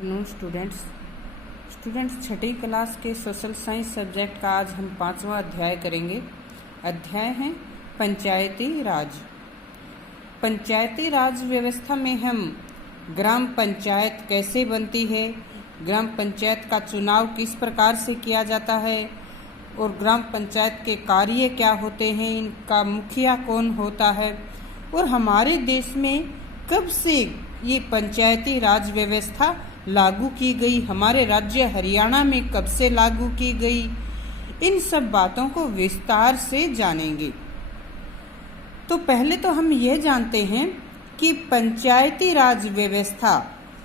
Afternoon students छठी class के social science subject का आज हम 5वां अध्याय करेंगे। अध्याय है पंचायती राज। पंचायती राज व्यवस्था में हम ग्राम पंचायत कैसे बनती है, ग्राम पंचायत का चुनाव किस प्रकार से किया जाता है और ग्राम पंचायत के कार्य क्या होते हैं, इनका मुखिया कौन होता है और हमारे देश में कब से ये पंचायती राज व्यवस्था लागू की गई, हमारे राज्य हरियाणा में कब से लागू की गई, इन सब बातों को विस्तार से जानेंगे। तो पहले तो हम ये जानते हैं कि पंचायती राज व्यवस्था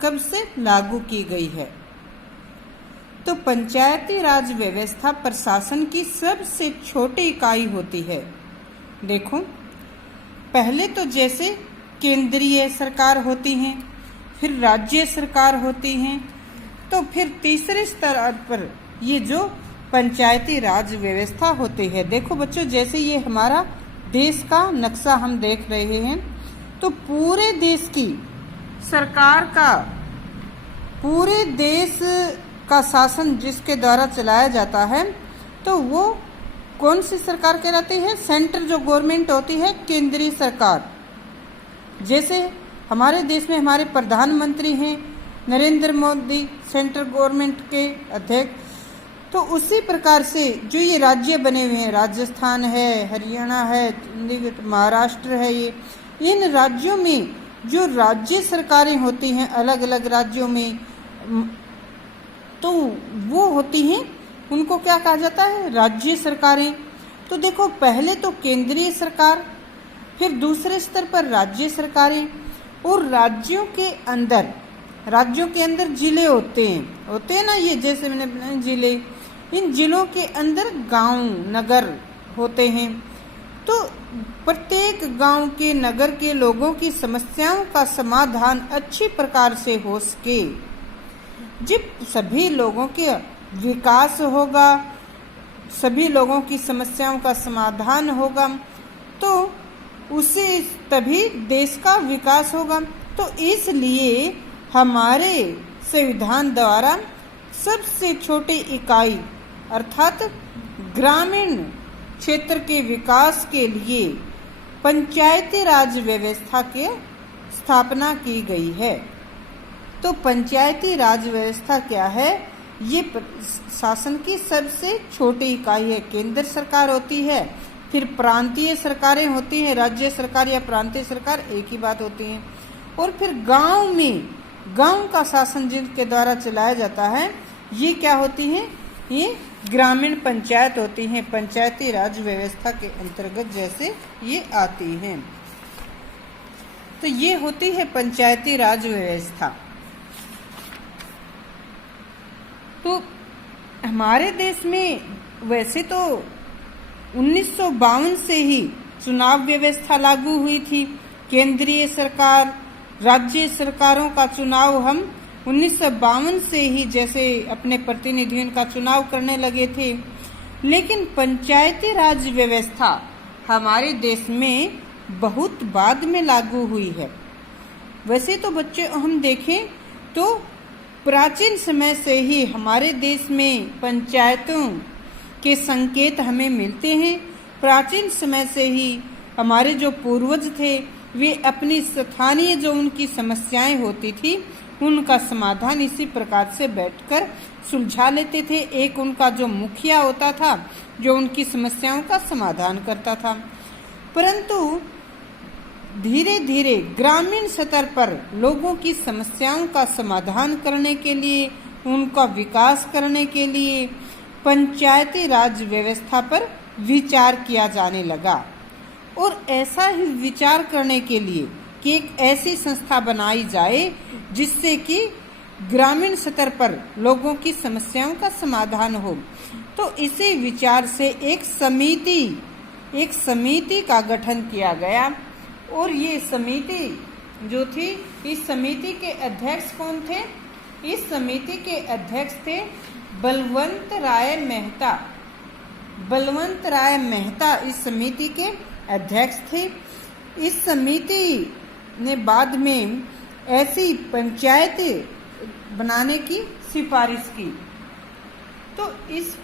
कब से लागू की गई है। तो पंचायती राज व्यवस्था प्रशासन की सबसे छोटी इकाई होती है। देखो, पहले तो जैसे केंद्रीय सरकार होती हैं, फिर राज्य सरकार होती हैं, तो फिर तीसरे स्तर पर ये जो पंचायती राज व्यवस्था होती है। देखो बच्चों, जैसे ये हमारा देश का नक्शा हम देख रहे हैं, तो पूरे देश की सरकार का, पूरे देश का शासन जिसके द्वारा चलाया जाता है, तो वो कौन सी सरकार कहलाती है? सेंट्रल जो गवर्नमेंट होती है, केंद्रीय सरकार। जैसे हमारे देश में हमारे प्रधानमंत्री हैं नरेंद्र मोदी, सेंट्रल गवर्नमेंट के अध्यक्ष, तो उसी प्रकार से जो ये राज्य बने हुए हैं, राजस्थान है, हरियाणा है, महाराष्ट्र है, ये इन राज्यों में जो राज्य सरकारें होती हैं अलग अलग राज्यों में, तो वो होती हैं, उनको क्या कहा जाता है? राज्य सरकारें। तो देखो, पहले तो केंद्रीय सरकार, फिर दूसरे स्तर पर राज्य सरकारें, और राज्यों के अंदर जिले होते हैं ना, ये जैसे मैंने बताया जिले, इन जिलों के अंदर गांव नगर होते हैं। तो प्रत्येक गांव के नगर के लोगों की समस्याओं का समाधान अच्छी प्रकार से हो सके, जब सभी लोगों के विकास होगा, सभी लोगों की समस्याओं का समाधान होगा, तो उससे तभी देश का विकास होगा। तो इसलिए हमारे संविधान द्वारा सबसे छोटी इकाई अर्थात ग्रामीण क्षेत्र के विकास के लिए पंचायती राज व्यवस्था की स्थापना की गई है। तो पंचायती राज व्यवस्था क्या है? ये शासन की सबसे छोटी इकाई है। केंद्र सरकार होती है, फिर प्रांतीय सरकारें होती हैं, राज्य सरकार या प्रांतीय सरकार एक ही बात होती है, और फिर गांव में गांव का शासन जिनके द्वारा चलाया जाता है, ये क्या होती हैं? ये ग्रामीण पंचायत होती हैं। पंचायती राज व्यवस्था के अंतर्गत जैसे ये आती हैं, तो ये होती है पंचायती राज व्यवस्था। तो हमारे देश में वैसे तो 1952 से ही चुनाव व्यवस्था लागू हुई थी। केंद्रीय सरकार, राज्य सरकारों का चुनाव हम 1952 से ही जैसे अपने प्रतिनिधियों का चुनाव करने लगे थे, लेकिन पंचायती राज व्यवस्था हमारे देश में बहुत बाद में लागू हुई है। वैसे तो बच्चे हम देखें तो प्राचीन समय से ही हमारे देश में पंचायतों के संकेत हमें मिलते हैं। प्राचीन समय से ही हमारे जो पूर्वज थे, वे अपनी स्थानीय जो उनकी समस्याएं होती थी, उनका समाधान इसी प्रकार से बैठकर सुलझा लेते थे। एक उनका जो मुखिया होता था, जो उनकी समस्याओं का समाधान करता था। परंतु धीरे धीरे ग्रामीण स्तर पर लोगों की समस्याओं का समाधान करने के लिए, उनका विकास करने के लिए पंचायती राज व्यवस्था पर विचार किया जाने लगा। और ऐसा ही विचार करने के लिए कि एक ऐसी संस्था बनाई जाए जिससे कि ग्रामीण स्तर पर लोगों की समस्याओं का समाधान हो, तो इसी विचार से एक समिति का गठन किया गया। और ये समिति जो थी, इस समिति के अध्यक्ष कौन थे? इस समिति के अध्यक्ष थे बलवंत राय मेहता। बलवंत राय मेहता इस समिति के अध्यक्ष थे। इस समिति ने बाद में ऐसी पंचायत बनाने की सिफारिश की। तो इस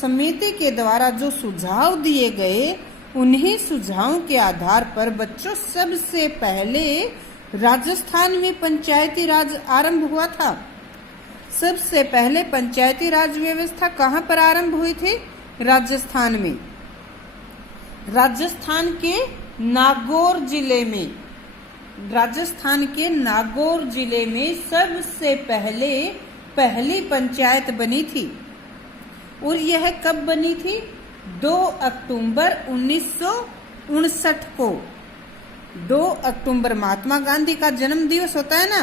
समिति के द्वारा जो सुझाव दिए गए, उन्हीं सुझावों के आधार पर बच्चों सबसे पहले राजस्थान में पंचायती राज आरंभ हुआ था। सबसे पहले पंचायती राज व्यवस्था कहाँ पर आरंभ हुई थी? राजस्थान में। राजस्थान के नागौर जिले में, राजस्थान के नागौर जिले में सबसे पहली पंचायत बनी थी। और यह कब बनी थी? 2 अक्टूबर 1959 को। 2 अक्टूबर महात्मा गांधी का जन्म दिवस होता है ना,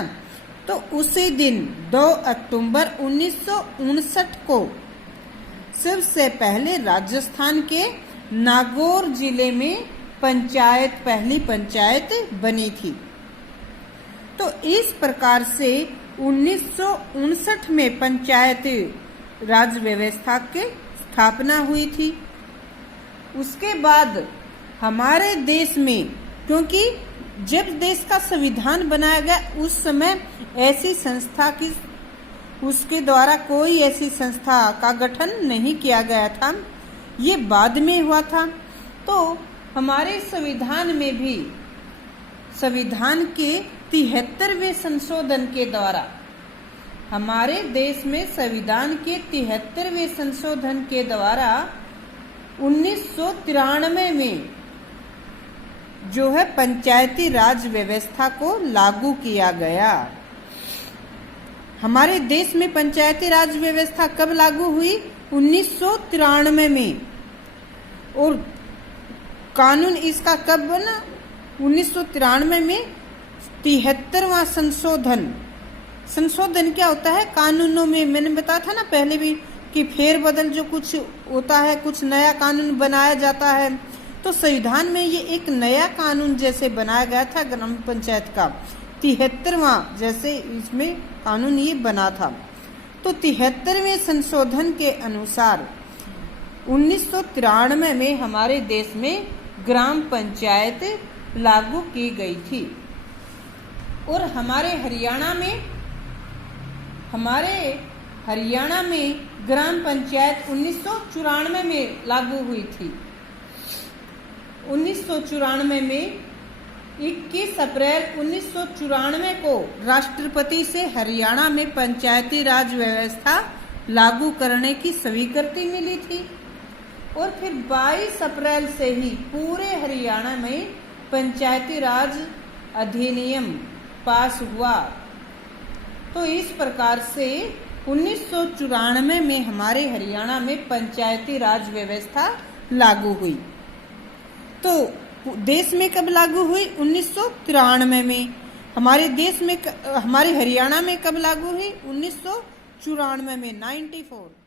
तो उसी दिन 2 अक्टूबर 1959 को सबसे पहले राजस्थान के नागौर जिले में पहली पंचायत बनी थी। तो इस प्रकार से 1959 में पंचायत राज व्यवस्था की स्थापना हुई थी। उसके बाद हमारे देश में, क्योंकि जब देश का संविधान बनाया गया उस समय ऐसी संस्था की, उसके द्वारा कोई ऐसी संस्था का गठन नहीं किया गया था, ये बाद में हुआ था। तो हमारे संविधान में भी संविधान के 73वें संशोधन के द्वारा, हमारे देश में संविधान के 73वें संशोधन के द्वारा 1993 में जो है पंचायती राज व्यवस्था को लागू किया गया। हमारे देश में पंचायती राज व्यवस्था कब लागू हुई? 1993 में। और कानून इसका कब बना? 1993 में 73वां संशोधन क्या होता है? कानूनों में मैंने बताया था ना पहले भी कि फेरबदल जो कुछ होता है, कुछ नया कानून बनाया जाता है। तो संविधान में ये एक नया कानून जैसे बनाया गया था ग्राम पंचायत का, 73वां जैसे इसमें कानून ये बना था। तो 73वें संशोधन के अनुसार 1993 में हमारे देश में ग्राम पंचायत लागू की गई थी। और हमारे हरियाणा में ग्राम पंचायत 1994 में लागू हुई थी। 1994 में 21 अप्रैल 1994 को राष्ट्रपति से हरियाणा में पंचायती राज व्यवस्था लागू करने की स्वीकृति मिली थी। और फिर 22 अप्रैल से ही पूरे हरियाणा में पंचायती राज अधिनियम पास हुआ। तो इस प्रकार से 1994 में हमारे हरियाणा में पंचायती राज व्यवस्था लागू हुई। तो देश में कब लागू हुई? 1993 में। हमारे हरियाणा में कब लागू हुई? 1994 में, 94।